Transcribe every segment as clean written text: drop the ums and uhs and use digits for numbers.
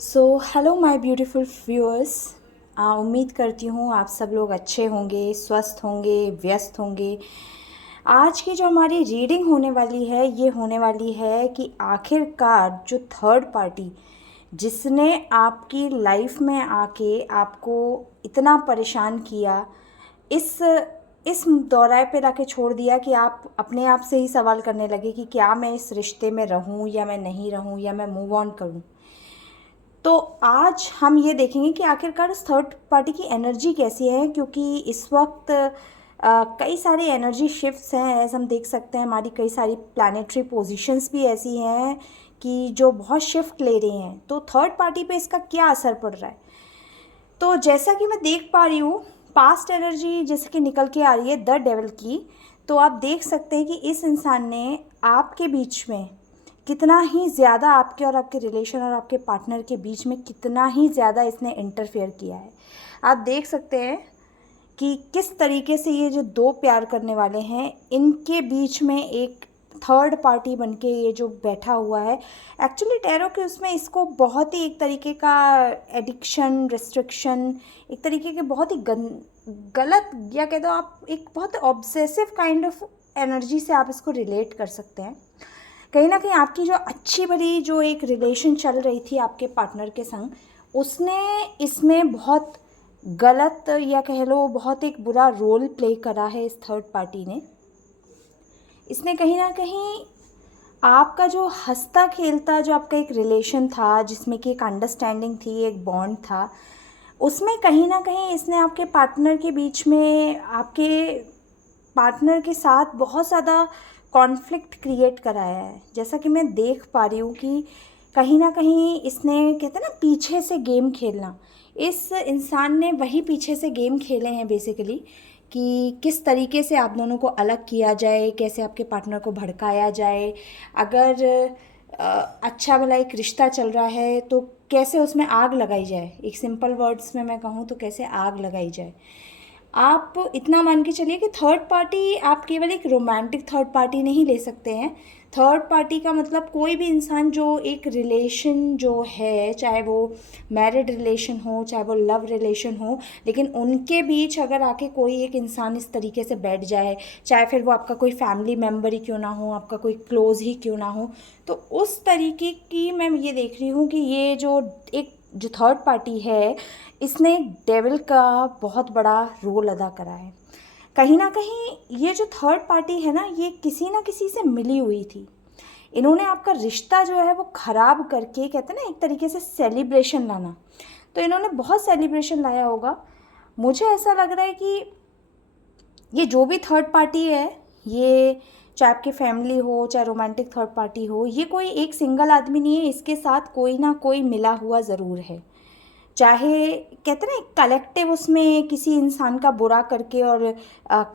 So hello my beautiful viewers. उम्मीद करती हूँ आप सब लोग अच्छे होंगे, स्वस्थ होंगे, व्यस्त होंगे। आज की जो हमारी रीडिंग होने वाली है ये होने वाली है कि आखिरकार जो थर्ड पार्टी जिसने आपकी लाइफ में आके आपको इतना परेशान किया, इस इस दौराहे पे लाके छोड़ दिया कि आप अपने आप से ही सवाल करने लगे कि क्या मैं इस रिश्ते में रहूं या मैं नहीं रहूं या मैं मूव ऑन करूं। तो आज हम ये देखेंगे कि आखिरकार उस थर्ड पार्टी की एनर्जी कैसी है, क्योंकि इस वक्त कई सारे एनर्जी शिफ्ट्स हैं। एज हम देख सकते हैं हमारी कई सारी प्लानिटरी पोजीशंस भी ऐसी हैं कि जो बहुत शिफ्ट ले रही हैं। तो थर्ड पार्टी पे इसका क्या असर पड़ रहा है, तो जैसा कि मैं देख पा रही हूँ पास्ट एनर्जी जैसे कि निकल के आ रही है द डेविल की। तो आप देख सकते हैं कि इस इंसान ने आपके बीच में कितना ही ज़्यादा, आपके और आपके रिलेशन और आपके पार्टनर के बीच में कितना ही ज़्यादा इसने इंटरफेयर किया है। आप देख सकते हैं कि किस तरीके से ये जो दो प्यार करने वाले हैं इनके बीच में एक थर्ड पार्टी बनके ये जो बैठा हुआ है। एक्चुअली टैरो के उसमें इसको बहुत ही एक तरीके का एडिक्शन, रिस्ट्रिक्शन, एक तरीके के बहुत ही गलत, या कह दो आप एक बहुत ऑब्सेसिव काइंड ऑफ एनर्जी से आप इसको रिलेट कर सकते हैं। कहीं ना कहीं आपकी जो अच्छी भरी जो एक रिलेशन चल रही थी आपके पार्टनर के संग, उसने इसमें बहुत गलत, या कह लो बहुत एक बुरा रोल प्ले करा है इस थर्ड पार्टी ने। इसने कहीं ना कहीं आपका जो हंसता खेलता जो आपका एक रिलेशन था जिसमें कि एक अंडरस्टैंडिंग थी, एक बॉन्ड था, उसमें कहीं ना कहीं इसने आपके पार्टनर के बीच में, आपके पार्टनर के साथ बहुत ज़्यादा कॉन्फ्लिक्ट क्रिएट कराया है। जैसा कि मैं देख पा रही हूँ कि कहीं ना कहीं इसने, कहते हैं ना पीछे से गेम खेलना, इस इंसान ने वही पीछे से गेम खेले हैं बेसिकली, कि किस तरीके से आप दोनों को अलग किया जाए, कैसे आपके पार्टनर को भड़काया जाए। अगर अच्छा भला एक रिश्ता चल रहा है तो कैसे उसमें आग लगाई जाए, एक सिंपल वर्ड्स में मैं कहूँ तो कैसे आग लगाई जाए। आप इतना मान के चलिए कि थर्ड पार्टी आप केवल एक रोमांटिक थर्ड पार्टी नहीं ले सकते हैं। थर्ड पार्टी का मतलब कोई भी इंसान जो एक रिलेशन जो है, चाहे वो मैरिड रिलेशन हो चाहे वो लव रिलेशन हो, लेकिन उनके बीच अगर आके कोई एक इंसान इस तरीके से बैठ जाए, चाहे फिर वो आपका कोई फैमिली मेम्बर ही क्यों ना हो, आपका कोई क्लोज ही क्यों ना हो, तो उस तरीके की मैं ये देख रही हूँ कि ये जो थर्ड पार्टी है इसने डेविल का बहुत बड़ा रोल अदा करा है। कहीं ना कहीं ये जो थर्ड पार्टी है ना, ये किसी ना किसी से मिली हुई थी। इन्होंने आपका रिश्ता जो है वो ख़राब करके, कहते हैं ना एक तरीके से सेलिब्रेशन लाना, तो इन्होंने बहुत सेलिब्रेशन लाया होगा। मुझे ऐसा लग रहा है कि ये जो भी थर्ड पार्टी है, ये चाहे आपकी फैमिली हो चाहे रोमांटिक थर्ड पार्टी हो, ये कोई एक सिंगल आदमी नहीं है, इसके साथ कोई ना कोई मिला हुआ ज़रूर है। चाहे कहते हैं ना कलेक्टिव उसमें किसी इंसान का बुरा करके और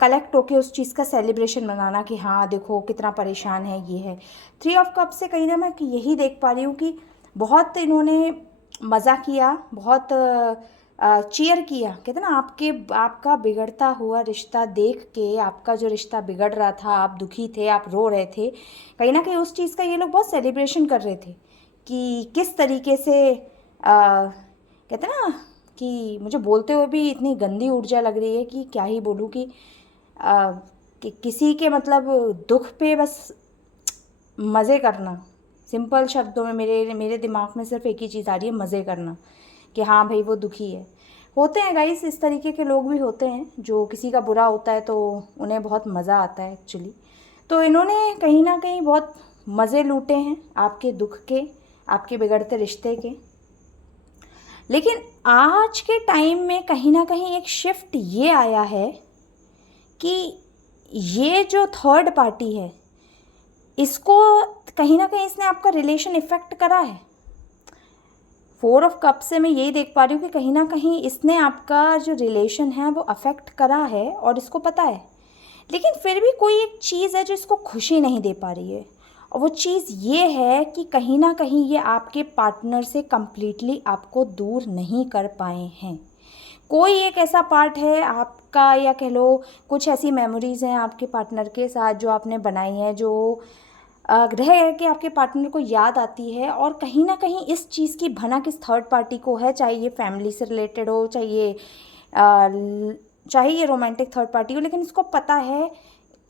कलेक्ट होके उस चीज़ का सेलिब्रेशन मनाना कि हाँ देखो कितना परेशान है ये है। थ्री ऑफ कप से कहीं ना मैं यही देख पा रही हूँ कि बहुत इन्होंने मज़ा किया, बहुत चीयर किया, कहते ना आपका बिगड़ता हुआ रिश्ता देख के, आपका जो रिश्ता बिगड़ रहा था, आप दुखी थे, आप रो रहे थे, कहीं ना कहीं उस चीज़ का ये लोग बहुत सेलिब्रेशन कर रहे थे कि किस तरीके से कहते ना कि मुझे बोलते हुए भी इतनी गंदी ऊर्जा लग रही है कि क्या ही बोलूँ कि किसी के मतलब दुख पे बस मज़े करना। सिंपल शब्दों में मेरे मेरे दिमाग में सिर्फ एक ही चीज़ आ रही है, मज़े करना, कि हाँ भाई वो दुखी है। होते हैं गाइस, इस तरीके के लोग भी होते हैं जो किसी का बुरा होता है तो उन्हें बहुत मज़ा आता है एक्चुअली। तो इन्होंने कहीं ना कहीं बहुत मज़े लूटे हैं आपके दुख के, आपके बिगड़ते रिश्ते के। लेकिन आज के टाइम में कहीं ना कहीं एक शिफ्ट ये आया है कि ये जो थर्ड पार्टी है इसको कहीं ना कहीं इसने आपका रिलेशन इफ़ेक्ट करा है। फोर ऑफ कप से मैं यही देख पा रही हूँ कि कहीं ना कहीं इसने आपका जो रिलेशन है वो अफेक्ट करा है और इसको पता है। लेकिन फिर भी कोई एक चीज़ है जो इसको खुशी नहीं दे पा रही है, और वो चीज़ ये है कि कहीं ना कहीं ये आपके पार्टनर से कम्प्लीटली आपको दूर नहीं कर पाए हैं। कोई एक ऐसा पार्ट है आपका, या कह लो कुछ ऐसी मेमोरीज़ हैं आपके पार्टनर के साथ जो आपने बनाई हैं, जो रह के आपके पार्टनर को याद आती है, और कहीं ना कहीं इस चीज़ की भनक इस थर्ड पार्टी को है, चाहे ये फैमिली से रिलेटेड हो, चाहे ये रोमांटिक थर्ड पार्टी हो, लेकिन इसको पता है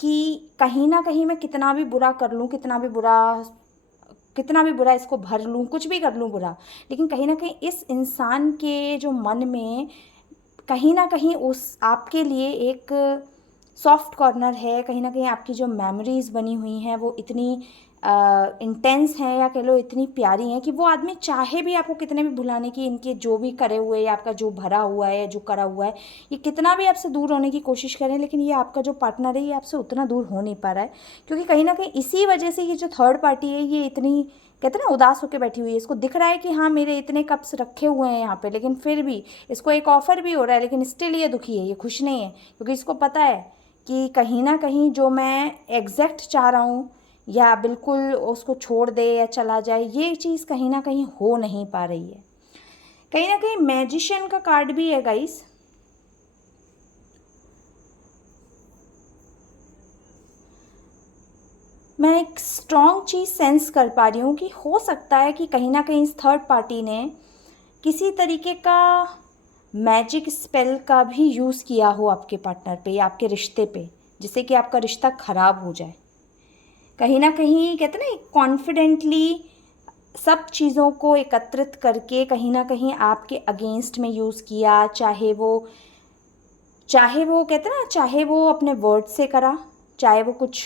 कि कहीं ना कहीं मैं कितना भी बुरा कर लूँ, कितना भी बुरा इसको भर लूँ, कुछ भी कर लूँ बुरा, लेकिन कहीं ना कहीं इस इंसान के जो मन में कहीं ना कहीं उस आपके लिए एक सॉफ्ट कॉर्नर है। कहीं ना कहीं आपकी जो मेमोरीज़ बनी हुई हैं वो इतनी इंटेंस हैं, या कह लो इतनी प्यारी हैं, कि वो आदमी चाहे भी आपको कितने भी भुलाने की, इनके जो भी करे हुए या आपका जो भरा हुआ है या जो करा हुआ है, ये कितना भी आपसे दूर होने की कोशिश करें, लेकिन ये आपका जो पार्टनर है ये आपसे उतना दूर हो नहीं पा रहा है, क्योंकि कहीं ना कहीं इसी वजह से ये जो थर्ड पार्टी है ये इतनी, कहते हैं ना, उदास होकर बैठी हुई है। इसको दिख रहा है कि हाँ मेरे इतने कप्स रखे हुए हैं यहाँ पे, लेकिन फिर भी इसको एक ऑफ़र भी हो रहा है, लेकिन स्टिल ये दुखी है, ये खुश नहीं है, क्योंकि इसको पता है कि कहीं ना कहीं जो मैं एग्जैक्ट चाह रहा हूँ, या बिल्कुल उसको छोड़ दे या चला जाए, ये चीज़ कहीं ना कहीं हो नहीं पा रही है। कहीं ना कहीं मैजिशियन का कार्ड भी है गाइस। मैं एक स्ट्रॉन्ग चीज़ सेंस कर पा रही हूँ कि हो सकता है कि कहीं ना कहीं इस थर्ड पार्टी ने किसी तरीके का मैजिक स्पेल का भी यूज़ किया हो आपके पार्टनर पे या आपके रिश्ते पे, जिससे कि आपका रिश्ता ख़राब हो जाए। कहीं ना कहीं कहते हैं ना, कॉन्फिडेंटली सब चीज़ों को एकत्रित करके कहीं ना कहीं आपके अगेंस्ट में यूज़ किया, चाहे वो कहते हैं ना, चाहे वो अपने वर्ड से करा, चाहे वो कुछ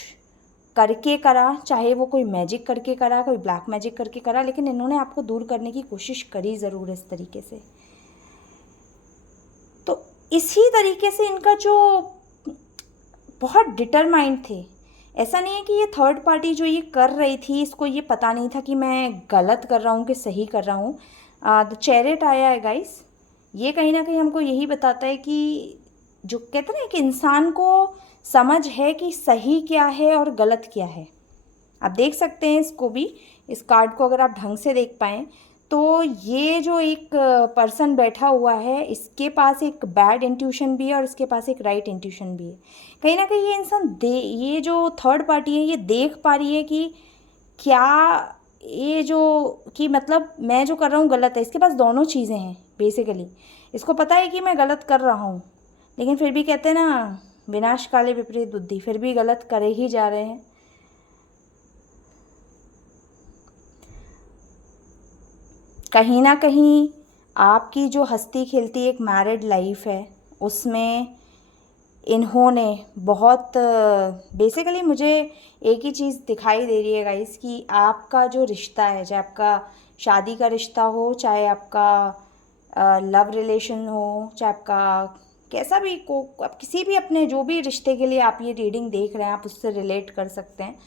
करके करा, चाहे वो कोई मैजिक करके करा, कोई ब्लैक मैजिक करके करा, लेकिन इन्होंने आपको दूर करने की कोशिश करी ज़रूर इस तरीके से। तो इसी तरीके से इनका जो बहुत डिटरमाइंड थे। ऐसा नहीं है कि ये थर्ड पार्टी जो ये कर रही थी इसको ये पता नहीं था कि मैं गलत कर रहा हूँ कि सही कर रहा हूँ। द चैरियट आया है गाइस, ये कहीं ना कहीं हमको यही बताता है कि जो कहते हैं ना, कि इंसान को समझ है कि सही क्या है और गलत क्या है। आप देख सकते हैं इसको भी, इस कार्ड को अगर आप ढंग से देख पाएँ तो ये जो एक पर्सन बैठा हुआ है, इसके पास एक बैड इंट्यूशन भी है और इसके पास एक राइट इंट्यूशन भी है। कहीं ना कहीं ये इंसान ये जो थर्ड पार्टी है ये देख पा रही है कि क्या ये जो, कि मतलब मैं जो कर रहा हूँ गलत है। इसके पास दोनों चीज़ें हैं बेसिकली। इसको पता है कि मैं गलत कर रहा हूँ, लेकिन फिर भी कहते हैं ना, विनाश काले विपरीत बुद्धि, फिर भी गलत करे ही जा रहे हैं। कहीं ना कहीं आपकी जो हंसती खेलती एक मैरिड लाइफ है उसमें इन्होंने बहुत बेसिकली मुझे एक ही चीज़ दिखाई दे रही है गाइस, कि आपका जो रिश्ता है, चाहे आपका शादी का रिश्ता हो, चाहे आपका लव रिलेशन हो, चाहे आपका कैसा भी आप किसी भी अपने जो भी रिश्ते के लिए आप ये रीडिंग देख रहे हैं, आप उससे रिलेट कर सकते हैं।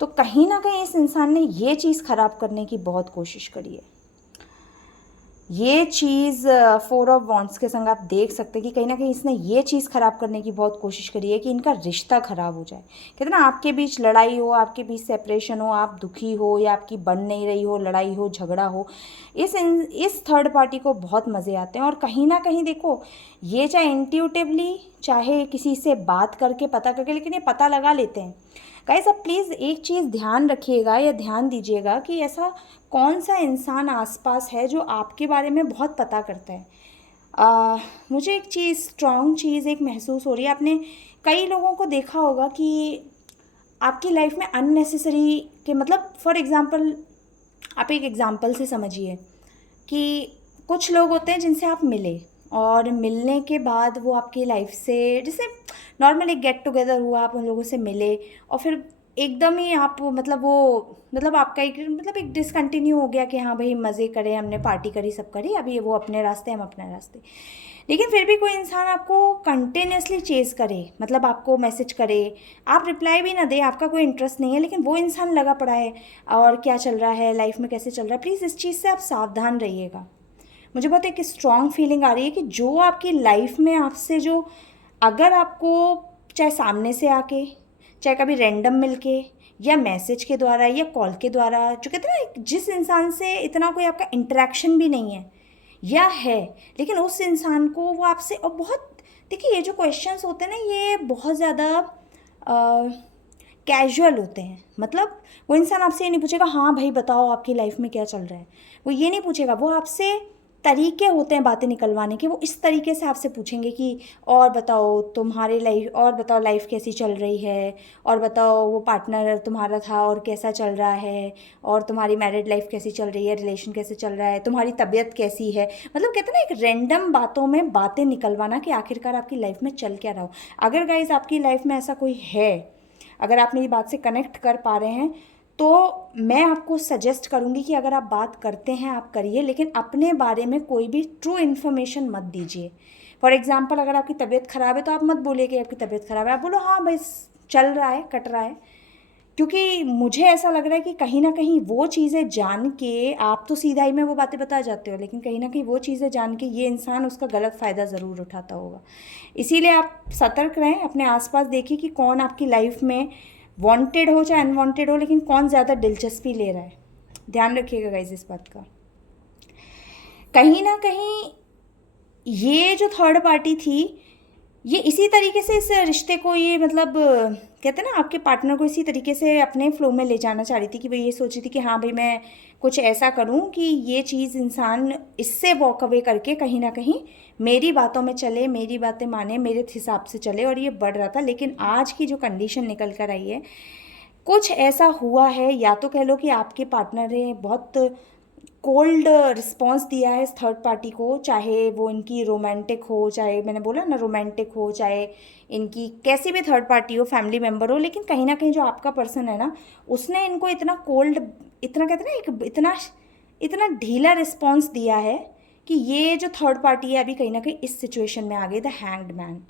तो कहीं ना कहीं इस इंसान ने ये चीज़ ख़राब करने की बहुत कोशिश करी है। ये चीज़ 4 ऑफ वॉन्ड्स के संग आप देख सकते हैं कि कहीं ना कहीं इसने ये चीज़ ख़राब करने की बहुत कोशिश करी है कि इनका रिश्ता ख़राब हो जाए। कहते हैं ना, आपके बीच लड़ाई हो, आपके बीच सेपरेशन हो, आप दुखी हो या आपकी बन नहीं रही हो, लड़ाई हो, झगड़ा हो, इस थर्ड पार्टी को बहुत मज़े आते हैं। और कहीं ना कहीं देखो, ये चाहे इंट्यूटिवली, चाहे किसी से बात करके पता करके, लेकिन ये पता लगा लेते हैं। गाइस आप प्लीज़ एक चीज़ ध्यान रखिएगा या ध्यान दीजिएगा कि ऐसा कौन सा इंसान आसपास है जो आपके बारे में बहुत पता करता है। मुझे एक चीज़, स्ट्रॉन्ग चीज़ एक महसूस हो रही है। आपने कई लोगों को देखा होगा कि आपकी लाइफ में अननेसेसरी के, मतलब फॉर एग्ज़ाम्पल, आप एक एग्ज़ाम्पल से समझिए कि कुछ लोग होते हैं जिनसे आप मिले और मिलने के बाद वो आपकी लाइफ से, जैसे नॉर्मल एक गेट टुगेदर हुआ, आप उन लोगों से मिले और फिर एकदम ही आप, मतलब आपका एक डिसकंटिन्यू हो गया कि हाँ भाई मज़े करें, हमने पार्टी करी, सब करी, अभी वो अपने रास्ते, हम अपने रास्ते। लेकिन फिर भी कोई इंसान आपको कंटिन्यूसली चेज़ करे, मतलब आपको मैसेज करे, आप रिप्लाई भी ना दें, आपका कोई इंटरेस्ट नहीं है, लेकिन वो इंसान लगा पड़ा है और क्या चल रहा है लाइफ में, कैसे चल रहा है, प्लीज़ इस चीज़ से आप सावधान रहिएगा। मुझे बहुत एक स्ट्रॉन्ग फीलिंग आ रही है कि जो आपकी लाइफ में आपसे जो, अगर आपको चाहे सामने से आके, चाहे कभी रैंडम मिलके, या मैसेज के द्वारा या कॉल के द्वारा, जो कहते हैं ना, जिस इंसान से इतना कोई आपका इंटरेक्शन भी नहीं है या है, लेकिन उस इंसान को वो आपसे, और बहुत, देखिए ये जो क्वेश्चंस होते हैं ना, ये बहुत ज़्यादा कैजुअल होते हैं। मतलब वो इंसान आपसे ये नहीं पूछेगा हाँ भाई बताओ आपकी लाइफ में क्या चल रहा है, वो ये नहीं पूछेगा। वो आपसे तरीके होते हैं बातें निकलवाने के, वो इस तरीके से आपसे पूछेंगे कि और बताओ तुम्हारी लाइफ, और बताओ लाइफ कैसी चल रही है, और बताओ वो पार्टनर तुम्हारा था और कैसा चल रहा है, और तुम्हारी मैरिड लाइफ कैसी चल रही है, रिलेशन कैसे चल रहा है, तुम्हारी तबीयत कैसी है। मतलब कहते हैं ना एक रैंडम बातों में बातें निकलवाना कि आखिरकार आपकी लाइफ में चल क्या रहा हो। अगर गाइज आपकी लाइफ में ऐसा कोई है, अगर आप मेरी बात से कनेक्ट कर पा रहे हैं, तो मैं आपको सजेस्ट करूंगी कि अगर आप बात करते हैं आप करिए, लेकिन अपने बारे में कोई भी ट्रू इन्फॉर्मेशन मत दीजिए। फॉर एग्जांपल अगर आपकी तबीयत ख़राब है तो आप मत बोलिए कि आपकी तबीयत ख़राब है, आप बोलो हाँ भाई चल रहा है, कट रहा है। क्योंकि मुझे ऐसा लग रहा है कि कहीं ना कहीं वो चीज़ें जान के आप तो सीधा ही में वो बातें बता जाते हो, लेकिन कहीं ना कहीं वो चीज़ें जान के ये इंसान उसका गलत फ़ायदा ज़रूर उठाता होगा। इसीलिए आप सतर्क रहें, अपने आसपास देखिए कि कौन आपकी लाइफ में वांटेड हो चाहे अनवांटेड हो, लेकिन कौन ज़्यादा दिलचस्पी ले रहा है। ध्यान रखिएगा गाइज इस बात का। कहीं ना कहीं ये जो थर्ड पार्टी थी, ये इसी तरीके से इस रिश्ते को, ये मतलब कहते हैं ना आपके पार्टनर को इसी तरीके से अपने फ्लो में ले जाना चाह रही थी कि भाई ये सोच रही थी कि हाँ भाई मैं कुछ ऐसा करूँ कि ये चीज़ इंसान इससे वॉक अवे करके कहीं ना कहीं मेरी बातों में चले, मेरी बातें माने, मेरे हिसाब से चले, और ये बढ़ रहा था। लेकिन आज की जो कंडीशन निकल कर आई है, कुछ ऐसा हुआ है, या तो कह लो कि आपके पार्टनर ने बहुत कोल्ड रिस्पॉन्स दिया है इस थर्ड पार्टी को, चाहे वो इनकी रोमांटिक हो, चाहे मैंने बोला ना रोमांटिक हो, चाहे इनकी कैसी भी थर्ड पार्टी हो, फैमिली मेम्बर हो, लेकिन कहीं ना कहीं जो आपका पर्सन है ना, उसने इनको इतना कोल्ड, इतना कहते हैं ना एक इतना इतना ढीला रिस्पॉन्स दिया है कि ये जो थर्ड पार्टी है अभी कहीं ना कहीं इस सिचुएशन में आ गई, द हैंग्ड मैन।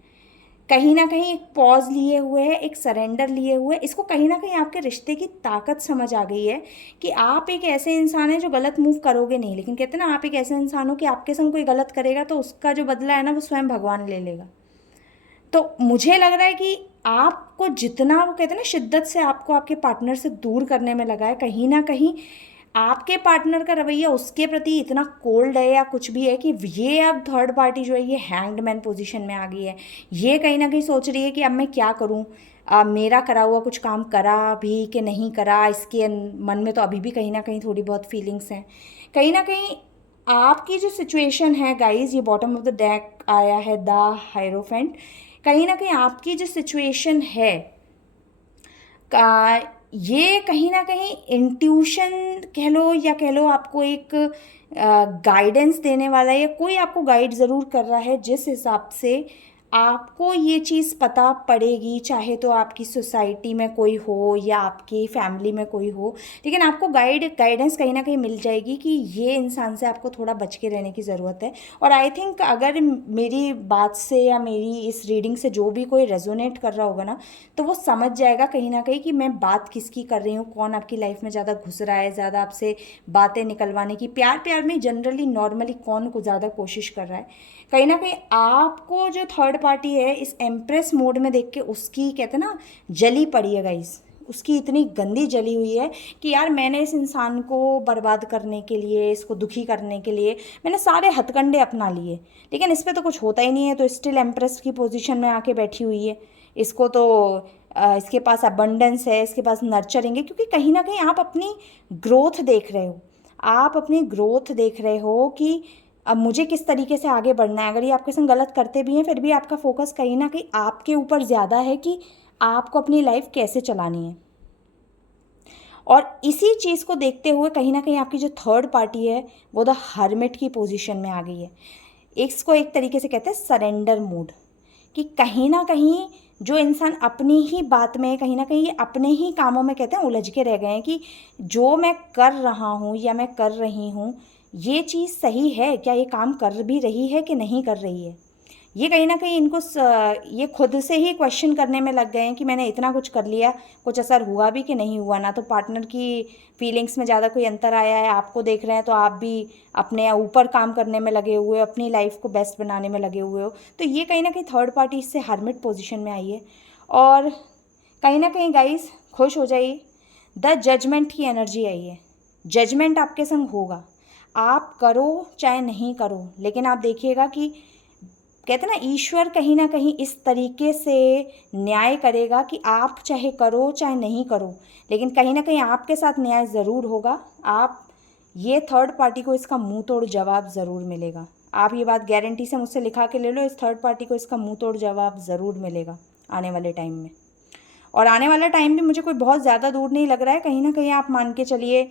कहीं ना कहीं एक पॉज लिए हुए है, एक सरेंडर लिए हुए। इसको कहीं ना कहीं आपके रिश्ते की ताकत समझ आ गई है कि आप एक ऐसे इंसान हैं जो गलत मूव करोगे नहीं, लेकिन कहते हैं ना आप एक ऐसे इंसान हो कि आपके संग कोई गलत करेगा तो उसका जो बदला है ना वो स्वयं भगवान ले लेगा। तो मुझे लग रहा है कि आपको जितना वो कहते हैं ना शिद्दत से आपको आपके पार्टनर से दूर करने में लगा है, कहीं ना कहीं आपके पार्टनर का रवैया उसके प्रति इतना कोल्ड है या कुछ भी है कि ये अब थर्ड पार्टी जो है ये हैंग्ड मैन पोजीशन में आ गई है। ये कहीं ना कहीं सोच रही है कि अब मैं क्या करूं, मेरा करा हुआ कुछ काम करा भी कि नहीं करा, इसके मन में तो अभी भी कहीं ना कहीं थोड़ी बहुत फीलिंग्स हैं। कहीं ना कहीं आपकी जो सिचुएशन है गाइज, ये बॉटम ऑफ द डेक आया है द हायरोफेंट। कहीं ना कहीं आपकी जो सिचुएशन है का, ये कहीं ना कहीं इंट्यूशन कह लो या कह लो आपको एक गाइडेंस देने वाला है, या कोई आपको गाइड ज़रूर कर रहा है जिस हिसाब से आपको ये चीज़ पता पड़ेगी, चाहे तो आपकी सोसाइटी में कोई हो या आपकी फैमिली में कोई हो, लेकिन आपको गाइडेंस कहीं ना कहीं मिल जाएगी कि ये इंसान से आपको थोड़ा बच के रहने की ज़रूरत है। और आई थिंक अगर मेरी बात से या मेरी इस रीडिंग से जो भी कोई रेजोनेट कर रहा होगा ना, तो वो समझ जाएगा कहीं ना कहीं कि मैं बात किसकी कर रही हूँ, कौन आपकी लाइफ में ज़्यादा घुस रहा है, ज़्यादा आपसे बातें निकलवाने की, प्यार प्यार में जनरली नॉर्मली कौन को ज़्यादा कोशिश कर रहा है। कहीं ना कहीं आपको जो थर्ड पार्टी है इस एम्प्रेस मोड में देख के उसकी कहते हैं ना जली पड़ी है गाइस, उसकी इतनी गंदी जली हुई है कि यार मैंने इस इंसान को बर्बाद करने के लिए, इसको दुखी करने के लिए मैंने सारे हथकंडे अपना लिए, लेकिन इस पर तो कुछ होता ही नहीं है, तो स्टिल एम्प्रेस की पोजीशन में आके बैठी हुई है। इसको तो इसके पास अबंडेंस है, इसके पास नर्चरिंग है, क्योंकि कहीं ना कहीं आप अपनी ग्रोथ देख रहे हो, आप अपनी ग्रोथ देख रहे हो कि अब मुझे किस तरीके से आगे बढ़ना है। अगर ये आपके संग गलत करते भी हैं फिर भी आपका फोकस कहीं ना कहीं आपके ऊपर ज़्यादा है कि आपको अपनी लाइफ कैसे चलानी है। और इसी चीज़ को देखते हुए कहीं ना कहीं आपकी जो थर्ड पार्टी है वो द हर्मिट की पोजीशन में आ गई है। इसको एक तरीके से कहते हैं सरेंडर मोड, कि कहीं ना कहीं जो इंसान अपनी ही बात में, कहीं ना कहीं अपने ही कामों में कहते हैं उलझ के रह गए हैं कि जो मैं कर रहा हूँ या मैं कर रही हूँ ये चीज़ सही है क्या, ये काम कर भी रही है कि नहीं कर रही है। ये कहीं ना कहीं इनको ये खुद से ही क्वेश्चन करने में लग गए हैं कि मैंने इतना कुछ कर लिया, कुछ असर हुआ भी कि नहीं हुआ। ना तो पार्टनर की फीलिंग्स में ज़्यादा कोई अंतर आया है, आपको देख रहे हैं तो आप भी अपने ऊपर काम करने में लगे हुए हो, अपनी लाइफ को बेस्ट बनाने में लगे हुए हो। तो ये कहीं ना कहीं थर्ड पार्टी इससे हर्मिट पोजिशन में आई है। और कहीं ना कहीं गाइस खुश हो जाइए, द जजमेंट की एनर्जी आई है। जजमेंट आपके संग होगा, आप करो चाहे नहीं करो, लेकिन आप देखिएगा कि कहते हैं ना, ईश्वर कहीं ना कहीं इस तरीके से न्याय करेगा कि आप चाहे करो चाहे नहीं करो, लेकिन कहीं ना कहीं आपके साथ न्याय ज़रूर होगा। आप ये थर्ड पार्टी को इसका मुंह तोड़ जवाब ज़रूर मिलेगा। आप ये बात गारंटी से मुझसे लिखा के ले लो, इस थर्ड पार्टी को इसका मुंह तोड़ जवाब ज़रूर मिलेगा आने वाले टाइम में। और आने वाला टाइम भी मुझे कोई बहुत ज़्यादा दूर नहीं लग रहा है। कहीं ना कहीं आप मान के चलिए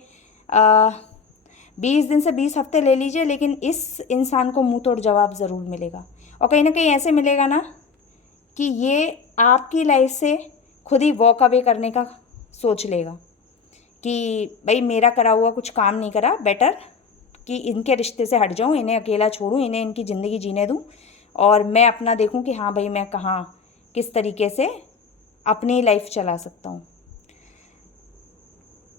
20 दिन से 20 हफ्ते ले लीजिए, लेकिन इस इंसान को मुंह तोड़ जवाब ज़रूर मिलेगा। और कहीं ना कहीं ऐसे मिलेगा ना कि ये आपकी लाइफ से खुद ही वॉक अवे करने का सोच लेगा कि भाई मेरा करा हुआ कुछ काम नहीं करा, बेटर कि इनके रिश्ते से हट जाऊँ, इन्हें अकेला छोड़ूँ, इन्हें इनकी ज़िंदगी जीने दूँ और मैं अपना देखूँ कि हाँ भाई मैं कहाँ किस तरीके से अपनी लाइफ चला सकता हूँ।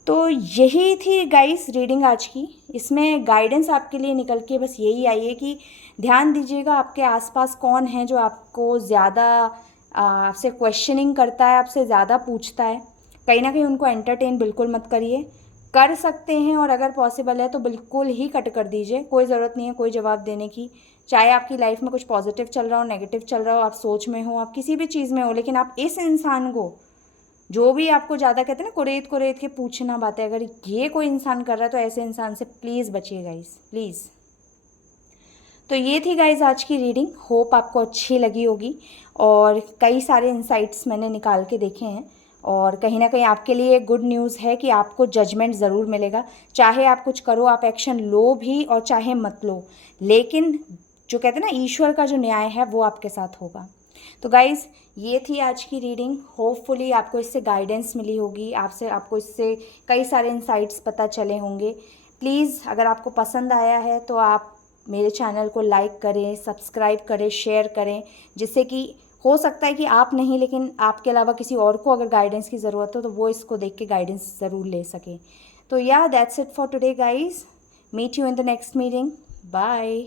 तो यही थी गाइस रीडिंग आज की। इसमें गाइडेंस आपके लिए निकल के बस यही आई है कि ध्यान दीजिएगा आपके आसपास कौन है जो आपको ज़्यादा आपसे क्वेश्चनिंग करता है, आपसे ज़्यादा पूछता है। कहीं ना कहीं उनको एंटरटेन बिल्कुल मत करिए। कर सकते हैं और अगर पॉसिबल है तो बिल्कुल ही कट कर दीजिए। कोई ज़रूरत नहीं है कोई जवाब देने की। चाहे आपकी लाइफ में कुछ पॉजिटिव चल रहा हो, नेगेटिव चल रहा हो, आप सोच में हो, आप किसी भी चीज़ में हो, लेकिन आप इस इंसान को जो भी आपको ज़्यादा कहते हैं ना कुरेद कुरेद के पूछना बातें, अगर ये कोई इंसान कर रहा है तो ऐसे इंसान से प्लीज़ बचिए गाइस, प्लीज़। तो ये थी गाइस आज की रीडिंग। होप आपको अच्छी लगी होगी और कई सारे इंसाइट्स मैंने निकाल के देखे हैं और कहीं ना कहीं आपके लिए गुड न्यूज़ है कि आपको जजमेंट ज़रूर मिलेगा। चाहे आप कुछ करो, आप एक्शन लो भी और चाहे मत लो, लेकिन जो कहते हैं ना ईश्वर का जो न्याय है वो आपके साथ होगा। तो गाइज़ ये थी आज की रीडिंग। होपफुली आपको इससे गाइडेंस मिली होगी, आपको इससे कई सारे इंसाइट्स पता चले होंगे। प्लीज़ अगर आपको पसंद आया है तो आप मेरे चैनल को लाइक करें, सब्सक्राइब करें, शेयर करें, जिससे कि हो सकता है कि आप नहीं लेकिन आपके अलावा किसी और को अगर गाइडेंस की ज़रूरत हो तो वो इसको देख के गाइडेंस ज़रूर ले सके। तो yeah that's it for today guys. Meet you in the next meeting. Bye.